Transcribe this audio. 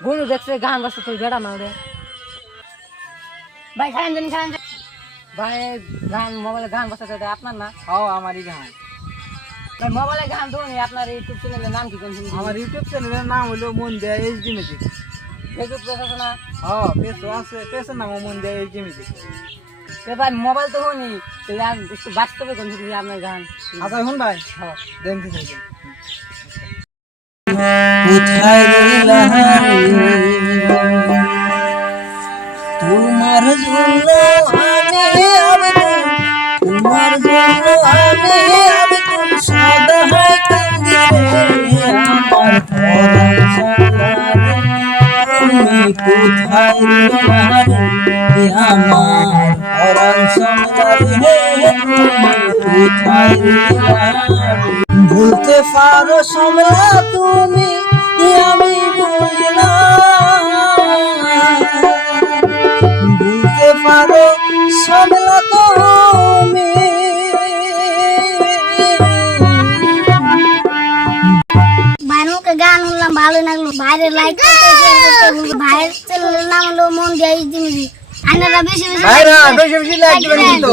গুনু দেখছে গান বাজছে তুই বেড়া মারে ভাই খান ভাই গান মোবাইলে গান বাজছে এটা আপনার না? হ্যাঁ আমারই গান। ভাই মোবাইলে গান ধরুন আপনার ইউটিউব চ্যানেলের নাম কি কোন? আমার ইউটিউব চ্যানেলের নাম হলো মন দেয়া এইচডি মিউজিক। ফেসবুক পেজ আছে না? হ্যাঁ পেজও আছে, পেজের নামও মন দেয়া এইচডি মিউজিক। ভাই মোবাইল তো হয়নি তাহলে একটু বাস্তবে কোন আপনার গান? আচ্ছা শুন ভাই, হ্যাঁ দেখতে থাকুন। কোথায় রইলা তোমার জন্য আমি আবেদন, তোমার জন্য আমি আবেদন, সদা হয় কান্দি রে আমার পরাণ সংগ্রামে। তুমি কোথায় রইলা রে আমার পরাণ সংগ্রামে, তুমি কোথায় রইলা রে? ভুলতে পারো সমলা তুমি, আমি ভুলি না। ভুলতে পারো সমলা তুমি। ভাইকে গান শুনলাম ভালো লাগলো, ভাইয়ের লাইক করতে ভাইয়ের চ্যানেলের নাম হলো মন দেয়া এইচডি মিউজিক। আপনারা বেশি বেশি ভাইরা বেশি বেশি লাইক দিবেন কিন্তু।